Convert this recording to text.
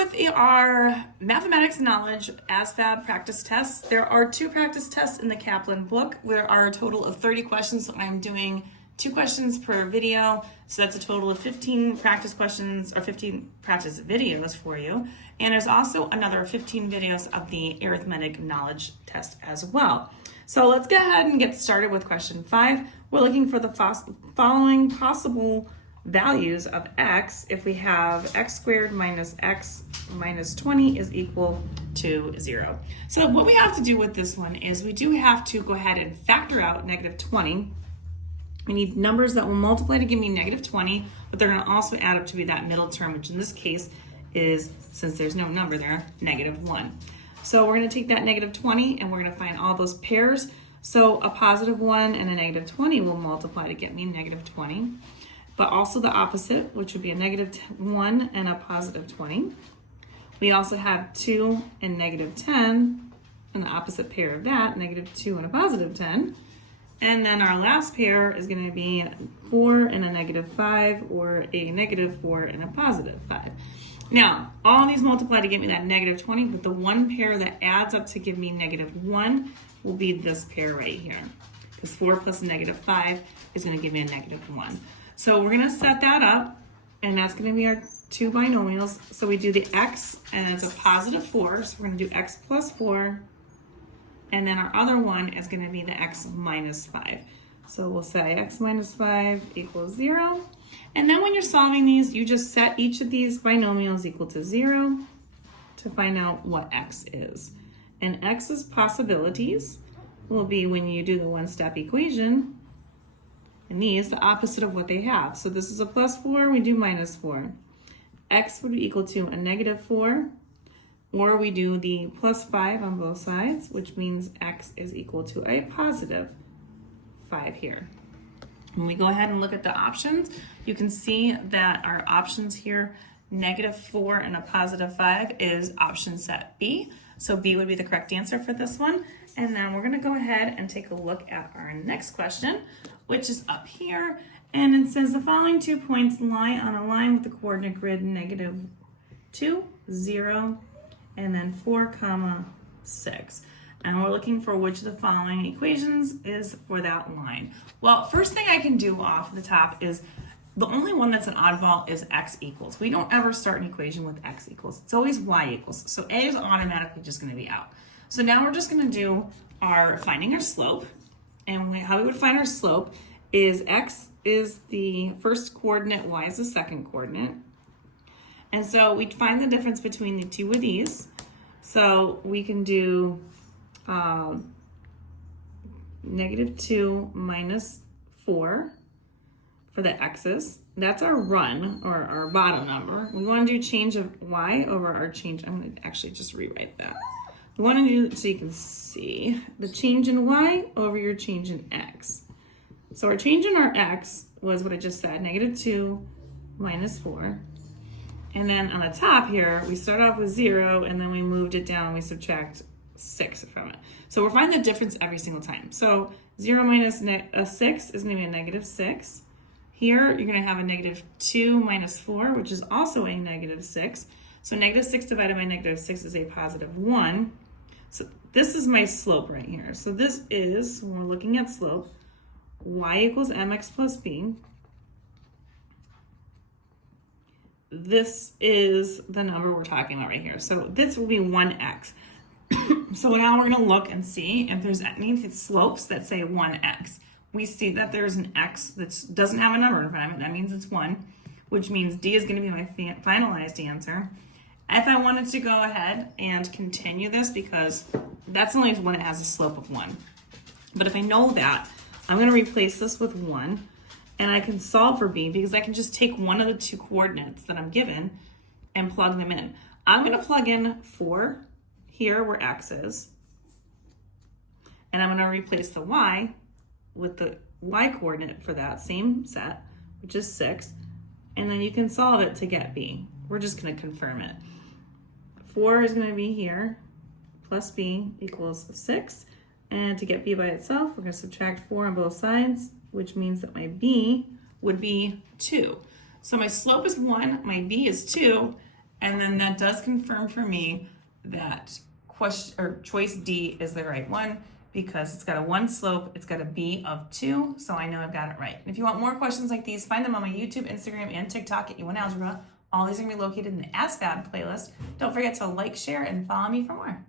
with our mathematics knowledge Asvab practice tests. There are 2 practice tests in the Kaplan book. There are a total of 30 questions, so I'm doing 2 questions per video. So that's a total of 15 practice questions or 15 practice videos for you. And there's also another 15 videos of the arithmetic knowledge test as well. So let's go ahead and get started with question 5. We're looking for the following possible values of x if we have x squared minus x minus 20 is equal to 0. So what we have to do with this one is we do have to go ahead and factor out negative 20. We need numbers that will multiply to give me negative 20, but they're going to also add up to be that middle term, which in this case is, since there's no number there, negative 1. So we're going to take that negative 20 and we're going to find all those pairs. So a positive 1 and a negative 20 will multiply to get me negative 20. But also the opposite, which would be a negative 1 and a positive 20. We also have 2 and negative 10, and the opposite pair of that, negative 2 and a positive 10. And then our last pair is going to be 4 and a negative 5, or a negative 4 and a positive 5. Now, all these multiply to get me that negative 20, but the one pair that adds up to give me negative 1 will be this pair right here. Because 4 plus a negative 5 is going to give me a negative 1. So we're going to set that up, and that's going to be our 2 binomials. So we do the x, and it's a positive 4, so we're going to do x plus 4, and then our other one is going to be the x minus 5. So we'll say x minus 5 equals 0, and then when you're solving these, you just set each of these binomials equal to 0 to find out what x is. And x's possibilities will be when you do the one-step equation, and these, the opposite of what they have. So this is a plus 4, we do minus 4. X would be equal to a negative 4, or we do the plus 5 on both sides, which means x is equal to a positive 5 here. When we go ahead and look at the options, you can see that our options here, negative 4 and a positive 5, is option set B. So B would be the correct answer for this one. And then we're going to go ahead and take a look at our next question, which is up here. And it says the following 2 points lie on a line with the coordinate grid negative 2, 0, and then 4, 6. And we're looking for which of the following equations is for that line. Well, first thing I can do off the top is the only one that's an oddball is x equals. We don't ever start an equation with x equals. It's always y equals. So a is automatically just going to be out. So now we're just going to do our finding our slope. And how we would find our slope is x is the first coordinate, y is the second coordinate. And so we'd find the difference between the two of these. So we can do negative 2 minus 4 for the x's. That's our run, or our bottom number. We want to do change of y over our change. I'm going to actually just rewrite that. We want to do, so you can see, the change in y over your change in x. So our change in our x was what I just said, negative 2 minus 4. And then on the top here, we start off with 0, and then we moved it down, and we subtract 6 from it. So we're finding the difference every single time. So 0 minus 6 is going to be a negative 6. Here, you're going to have a negative 2 minus 4, which is also a negative 6. So negative 6 divided by negative 6 is a positive 1. So this is my slope right here. So this is, when we're looking at slope, y equals mx plus b. This is the number we're talking about right here. So this will be 1x. So now we're going to look and see if there's any slopes that say 1x. We see that there's an x that doesn't have a number in front of it. That means it's 1, which means D is going to be my finalized answer. If I wanted to go ahead and continue this, because that's only when it has a slope of 1. But if I know that, I'm going to replace this with 1, and I can solve for B because I can just take one of the 2 coordinates that I'm given and plug them in. I'm going to plug in 4 here where x is, and I'm going to replace the y with the y coordinate for that same set, which is 6, and then you can solve it to get b. We're just going to confirm it. 4 is going to be here, plus b equals 6, and to get b by itself, we're going to subtract 4 on both sides, which means that my b would be 2. So my slope is 1, my b is 2, And then that does confirm for me that choice D is the right one because it's got a 1 slope, it's got a B of 2, so I know I've got it right. And if you want more questions like these, find them on my YouTube, Instagram, and TikTok at YouWantAlgebra. All these are going to be located in the Asvab playlist. Don't forget to like, share, and follow me for more.